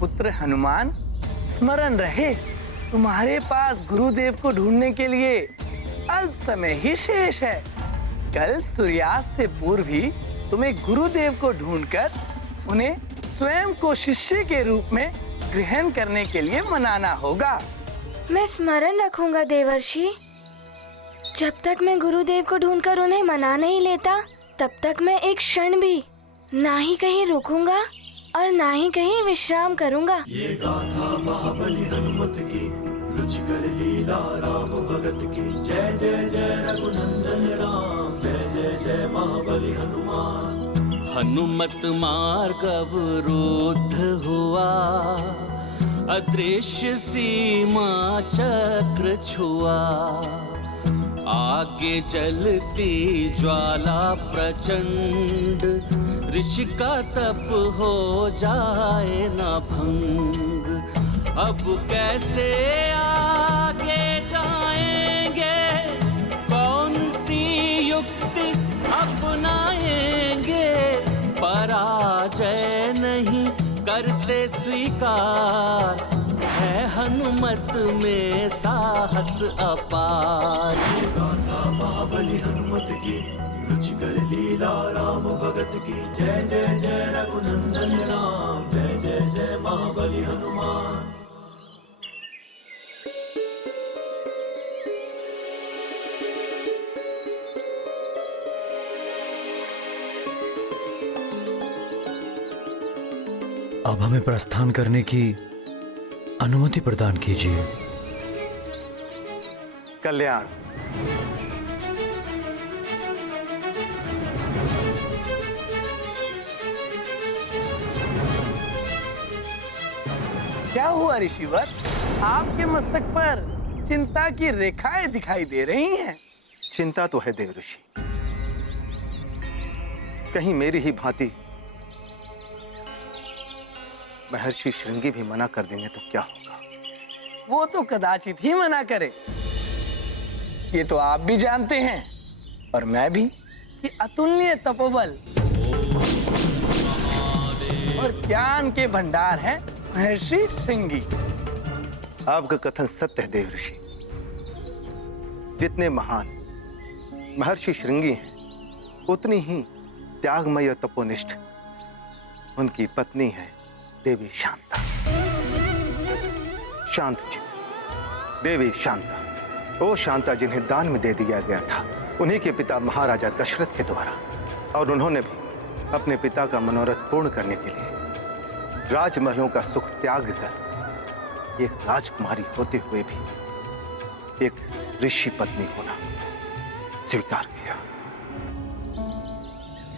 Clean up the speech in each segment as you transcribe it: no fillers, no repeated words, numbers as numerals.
पुत्र हनुमान, स्मरण रहे तुम्हारे पास गुरुदेव को ढूंढने के लिए अल्प समय ही शेष है। कल सूर्यास्त से पूर्व ही तुम्हें गुरुदेव को ढूंढकर उन्हें स्वयं को शिष्य के रूप में ग्रहण करने के लिए मनाना होगा। मैं स्मरण रखूंगा देवर्षि। जब तक मैं गुरुदेव को ढूंढकर उन्हें मना नहीं लेता, तब तक मैं एक क्षण भी ना ही कहीं रुकूंगा और ना ही कहीं विश्राम करूंगा। ये गाथा महाबली हनुमत की, रुचिकर लीला राम भगत की। जय जय जय रघुनंदन राम, जय जय जय महाबली हनुमान। हनुमत मार्ग अवरुद्ध हुआ, अदृश्य सीमा चक्र छुआ। आगे जलती ज्वाला प्रचंड, ऋषि का तप हो जाए न भंग। अब कैसे आगे जाएंगे, कौन सी युक्ति अपनाएंगे। पराजय नहीं करते स्वीकार, है हनुमत में साहस अपार। ये गाथा महाबली हनुमत की, रुचिकर लीला राम भगत की। जय जय जय रघुनंदन राम, जय जय जय महाबली हनुमान। अब हमें प्रस्थान करने की अनुमति प्रदान कीजिए। कल्याण। क्या हुआ ऋषिवर? आपके मस्तक पर चिंता की रेखाएं दिखाई दे रही हैं। चिंता तो है देव ऋषि, कहीं मेरी ही भांति महर्षि श्रृंगी भी मना कर देंगे तो क्या होगा? वो तो कदाचित ही मना करे। ये तो आप भी जानते हैं और मैं भी कि अतुलनीय तपोबल और ज्ञान के भंडार हैं महर्षि श्रृंगी। आपका कथन सत्य है देव ऋषि। जितने महान महर्षि श्रृंगी हैं, उतनी ही त्यागमय और तपोनिष्ठ उनकी पत्नी है देवी शांता। शांत चित्त देवी शांता, वो शांता जिन्हें दान में दे दिया गया था उन्हीं के पिता महाराजा दशरथ के द्वारा, और उन्होंने भी अपने पिता का मनोरथ पूर्ण करने के लिए राजमहलों का सुख त्याग कर एक राजकुमारी होते हुए भी एक ऋषि पत्नी होना स्वीकार किया।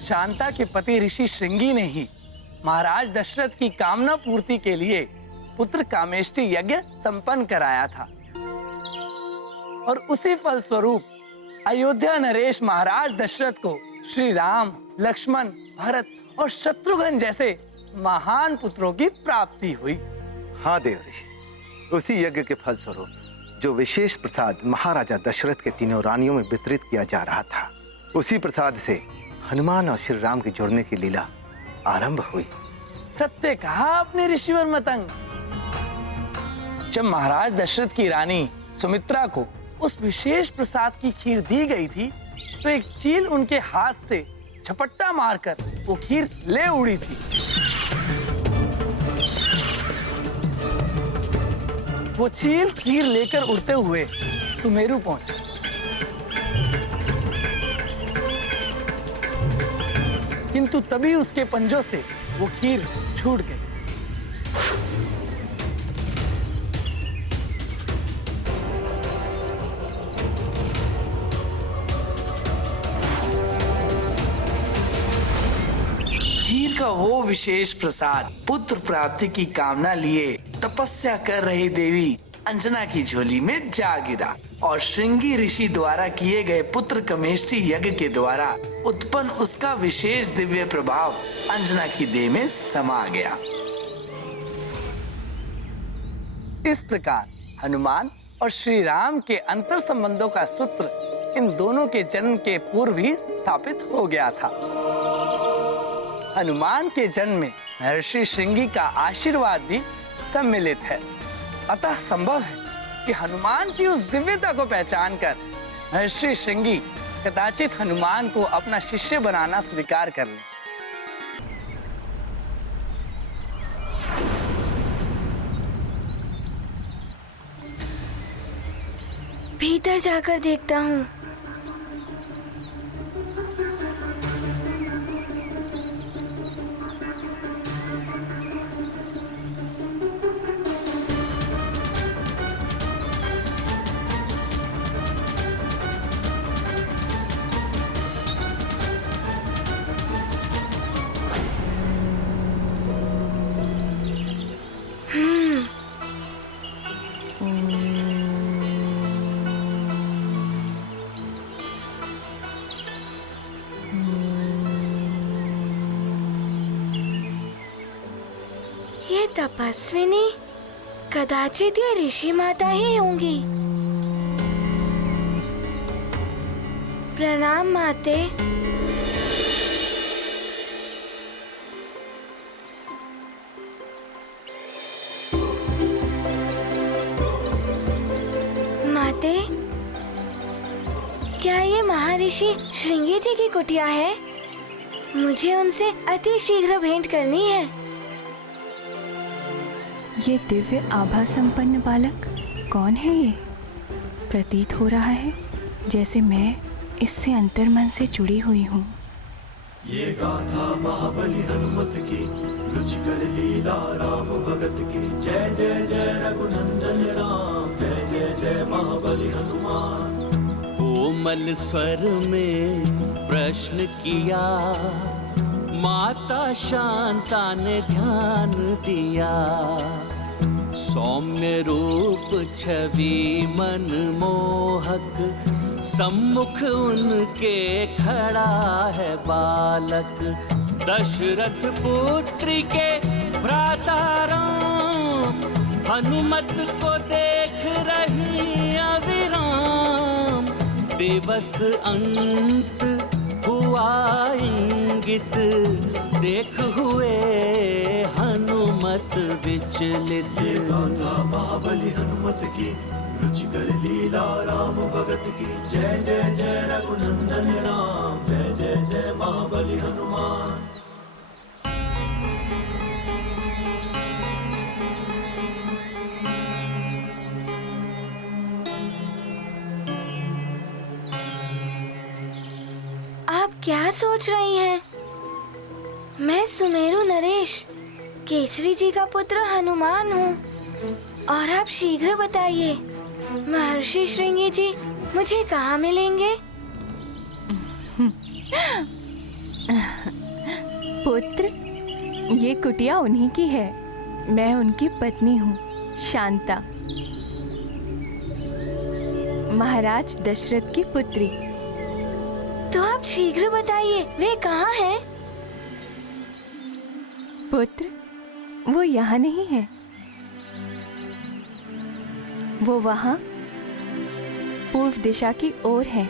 शांता के पति ऋषि श्रृंगी ने ही महाराज दशरथ की कामना पूर्ति के लिए पुत्र कामेष्टि यज्ञ संपन्न कराया था, और उसी फल स्वरूप अयोध्या नरेश महाराज दशरथ को श्री राम, लक्ष्मण, भरत और शत्रुघ्न जैसे महान पुत्रों की प्राप्ति हुई। हाँ देव ऋषि, उसी यज्ञ के फल स्वरूप जो विशेष प्रसाद महाराजा दशरथ के तीनों रानियों में वितरित किया जा रहा था, उसी प्रसाद से हनुमान और श्री राम के जोड़ने की लीला आरंभ हुई। सत्य कहा आपने ऋषिवर मतंग। जब महाराज दशरथ की रानी सुमित्रा को उस विशेष प्रसाद की खीर दी गई थी, तो एक चील उनके हाथ से झपट्टा मारकर वो खीर ले उड़ी थी। वो चील खीर लेकर उड़ते हुए सुमेरु पहुंची। किंतु तभी उसके पंजों से वो खीर छूट गई। खीर का वो विशेष प्रसाद पुत्र प्राप्ति की कामना लिए तपस्या कर रही देवी अंजना की झोली में जा गिरा, और श्रृंगी ऋषि द्वारा किए गए पुत्र कमेष्टि यज्ञ के द्वारा उत्पन्न उसका विशेष दिव्य प्रभाव अंजना की देह में समा गया। इस प्रकार हनुमान और श्री राम के अंतर संबंधों का सूत्र इन दोनों के जन्म के पूर्व ही स्थापित हो गया था। हनुमान के जन्म में महर्षि श्रृंगी का आशीर्वाद भी सम्मिलित है। अतः संभव है कि हनुमान की उस दिव्यता को पहचान कर महर्षि श्रृंगी कदाचित हनुमान को अपना शिष्य बनाना स्वीकार कर ले। भीतर जाकर देखता हूँ। ये तपस्विनी कदाचित ये ऋषि माता ही होंगी। प्रणाम माते। माते, क्या ये महर्षि श्रृंगी जी की कुटिया है? मुझे उनसे अति शीघ्र भेंट करनी है। ये दिव्य आभा संपन्न बालक कौन है? ये प्रतीत हो रहा है जैसे मैं इससे अंतर्मन से जुड़ी हुई हूँ। ये गाथा महाबली हनुमत की, रुचिकर लीला राम भगत की। जय जय जय रघुनंदन राम, जय जय जय महाबली हनुमान। कोमल स्वर में प्रश्न किया, माता शांता ने ध्यान दिया। सौम्य रूप छवि मन मोहक, सम्मुख उनके खड़ा है बालक। दशरथ पुत्री के भ्राता राम, हनुमत को देख रही अविराम। दिवस अंत हुआ इंगित, देख हुए हनुमत विचलित। ये गाथा महाबली हनुमत की, रुचिकर लीला राम भगत की। जय जय जय रघुनंदन राम, जय जय जय महाबली हनुमान। आप क्या सोच रही हैं? मैं सुमेरु नरेश, केसरी जी का पुत्र हनुमान हूँ। और आप शीघ्र बताइए, महर्षि श्रृंगी जी मुझे कहाँ मिलेंगे? पुत्र, ये कुटिया उन्हीं की है। मैं उनकी पत्नी हूँ, शांता, महाराज दशरथ की पुत्री। तो आप शीघ्र बताइए, वे कहाँ हैं? पुत्र, वो यहाँ नहीं है। वो वहाँ पूर्व दिशा की ओर है,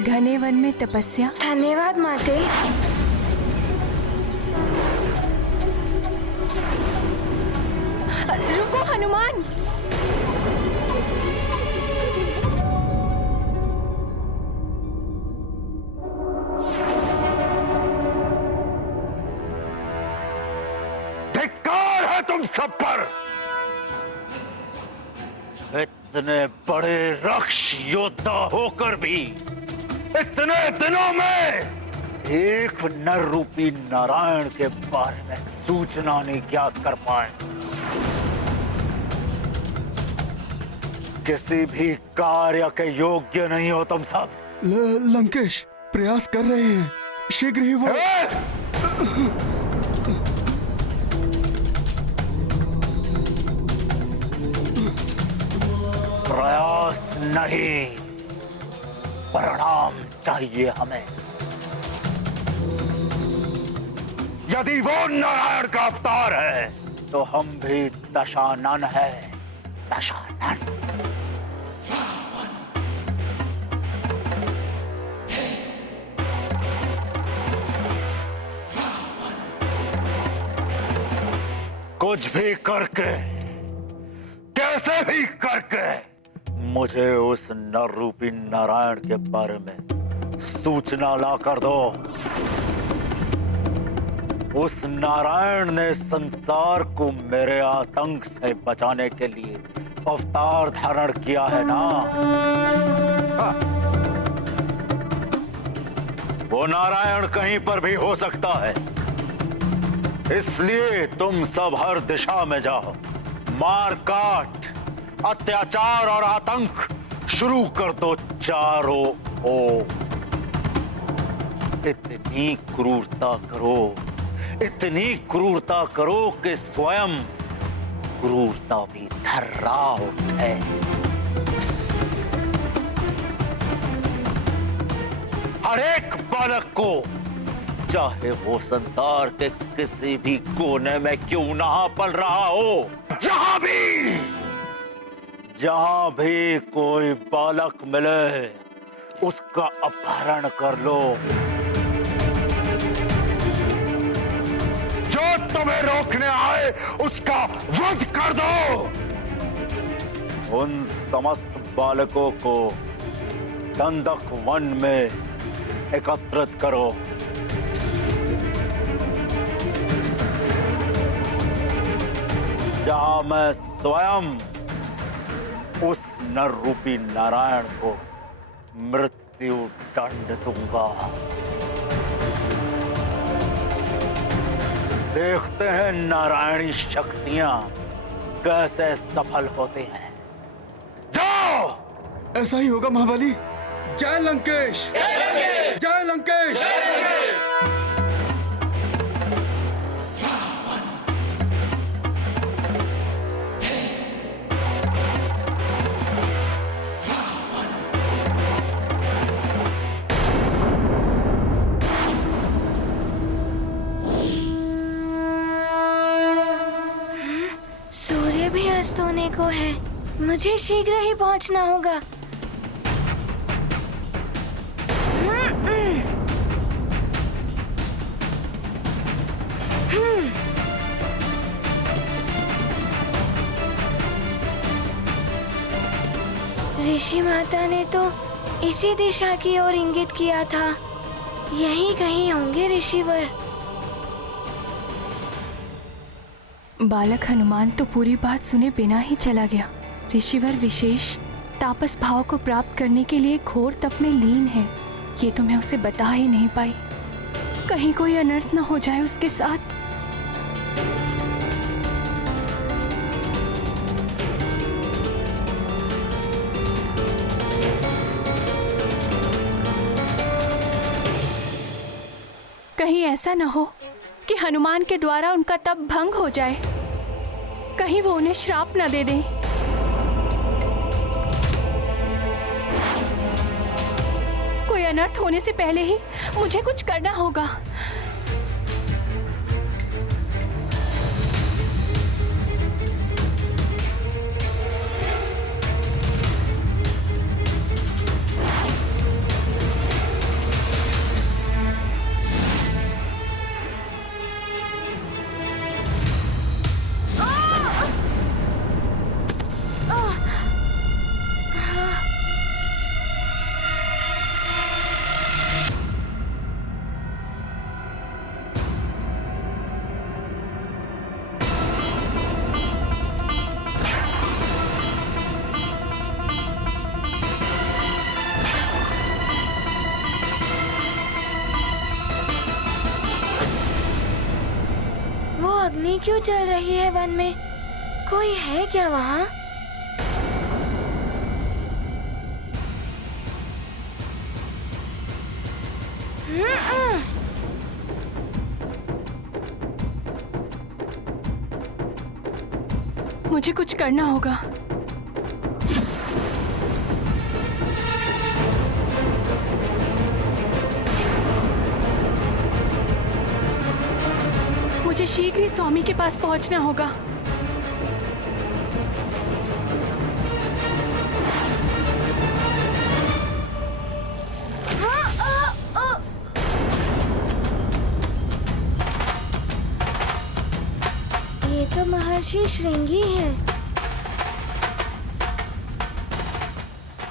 घने वन में तपस्या। धन्यवाद माते। रुको हनुमान। धिक्कार है तुम सब पर। इतने बड़े राक्ष योद्धा होकर भी इतने दिनों में एक नर रूपी नारायण के बारे में सूचना नहीं ज्ञात कर पाए। किसी भी कार्य के योग्य नहीं हो तुम सब। लंकेश प्रयास कर रहे हैं, शीघ्र ही वो। प्रयास नहीं, परिणाम चाहिए हमें। यदि वो नारायण का अवतार है तो हम भी दशानन है, दशानन। कुछ भी करके, कैसे भी करके मुझे उस नर रूपी नारायण के बारे में सूचना ला कर दो। उस नारायण ने संसार को मेरे आतंक से बचाने के लिए अवतार धारण किया है ना। वो नारायण कहीं पर भी हो सकता है, इसलिए तुम सब हर दिशा में जाओ, मार काट, अत्याचार और आतंक शुरू कर दो चारों ओर। इतनी क्रूरता करो, इतनी क्रूरता करो कि स्वयं क्रूरता भी थर्रा उठे। हर एक बालक को, चाहे वो संसार के किसी भी कोने में क्यों ना पल रहा हो, जहां भी कोई बालक मिले उसका अपहरण कर लो। जो तुम्हें रोकने आए उसका वध कर दो। उन समस्त बालकों को दंडक वन में एकत्रित करो। जहां मैं स्वयं उस नर रूपी नारायण को मृत्यु दंड दूंगा। देखते हैं नारायणी शक्तियां कैसे सफल होती हैं। जाओ! ऐसा ही होगा महाबली। जय लंकेश! जय लंकेश! सूर्य भी अस्त होने को है, मुझे शीघ्र ही पहुंचना होगा। ऋषि माता ने तो इसी दिशा की ओर इंगित किया था, यहीं कहीं होंगे ऋषिवर। बालक हनुमान तो पूरी बात सुने बिना ही चला गया। ऋषिवर विशेष तापस भाव को प्राप्त करने के लिए घोर तप में लीन है। ये तो मैं उसे बता ही नहीं पाई, कहीं कोई अनर्थ न हो जाए उसके साथ। कहीं ऐसा न हो कि हनुमान के द्वारा उनका तप भंग हो जाए, कहीं वो उन्हें श्राप न दे दें। कोई अनर्थ होने से पहले ही मुझे कुछ करना होगा। अग्नि क्यों जल रही है वन में? कोई है क्या वहाँ? मुझे कुछ करना होगा। मुझे शीघ्र ही स्वामी के पास पहुंचना होगा। ये तो महर्षि श्रृंगी हैं।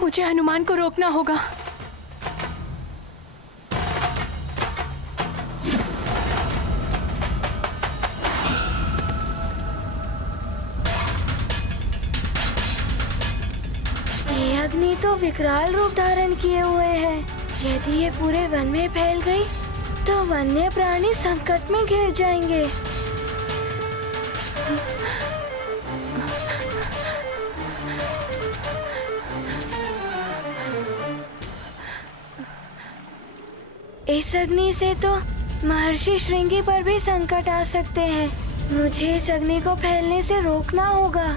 मुझे हनुमान को रोकना होगा। ये अग्नि तो विकराल रूप धारण किए हुए है। यदि ये पूरे वन में फैल गई तो वन्य प्राणी संकट में घिर जाएंगे। इस अग्नि से तो महर्षि श्रृंगी पर भी संकट आ सकते हैं। मुझे इस अग्नि को फैलने से रोकना होगा।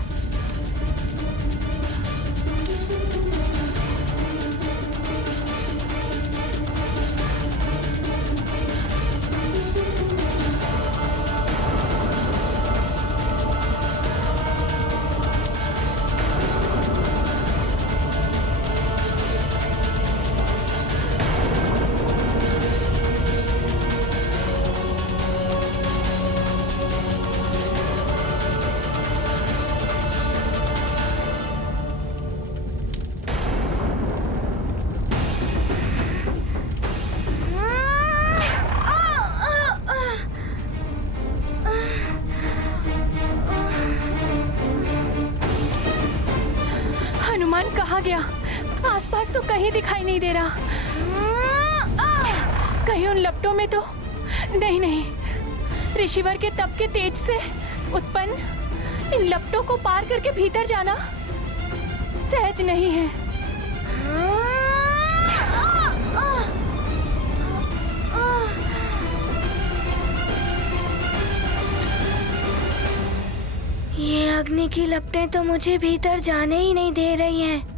हनुमान कहाँ गया? आसपास तो कहीं दिखाई नहीं दे रहा। कहीं उन लपटों में तो नहीं। ऋषिवर के तप के तेज से उत्पन्न इन लपटों को पार करके भीतर जाना सहज नहीं है। ये अग्नि की लपटें तो मुझे भीतर जाने ही नहीं दे रही हैं।